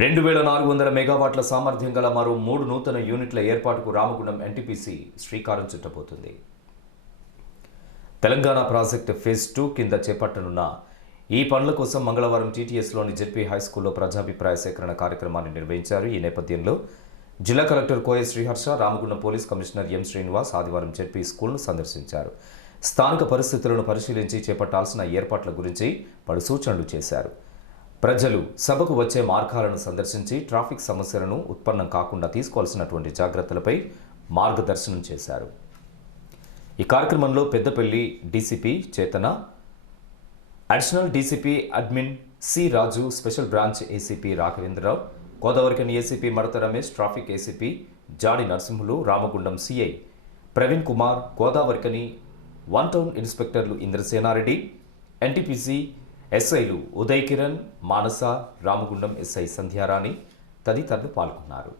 రెండు వేల నాలుగు వందల మెగావాట్ల సామర్థ్యం గల మరో మూడు నూతన యూనిట్ల ఏర్పాటుకు రామగుండం ఎన్టీపీసీ శ్రీకారం చుట్టబోతుంది. తెలంగాణ ప్రాజెక్ట్ ఫేజ్ టూ కింద చేపట్టనున్న ఈ పనుల కోసం మంగళవారం టీటీఎస్లోని జెడ్పీ హైస్కూల్లో ప్రజాభిప్రాయ సేకరణ కార్యక్రమాన్ని నిర్వహించారు. ఈ నేపథ్యంలో జిల్లా collector Koya Sriharsha Ramagundam police commissioner M Srinivas ఆదివారం జెడ్పీ స్కూల్ను సందర్శించారు. స్థానిక పరిస్థితులను పరిశీలించి చేపట్టాల్సిన ఏర్పాట్ల గురించి పలు సూచనలు చేశారు. ప్రజలు సభకు వచ్చే మార్గాలను సందర్శించి ట్రాఫిక్ సమస్యలను ఉత్పన్నం కాకుండా తీసుకోవాల్సినటువంటి జాగ్రత్తలపై మార్గదర్శనం చేశారు. ఈ కార్యక్రమంలో Peddapalli DCP Chetana additional DCP admin C Raju special branch ACP Raghavendra Rao Godavarikhani ACP Madata Ramesh traffic ACP Jadi Narasimhulu Ramagundam CI Praveen Kumar Godavarikhani one town ఇన్స్పెక్టర్లు Indrasena Reddy NTPC ఎస్ఐలు ఉదయ్ కిరణ్ మానస రామగుండం ఎస్ఐ సంధ్యారాణి తదితరులు పాల్గొన్నారు.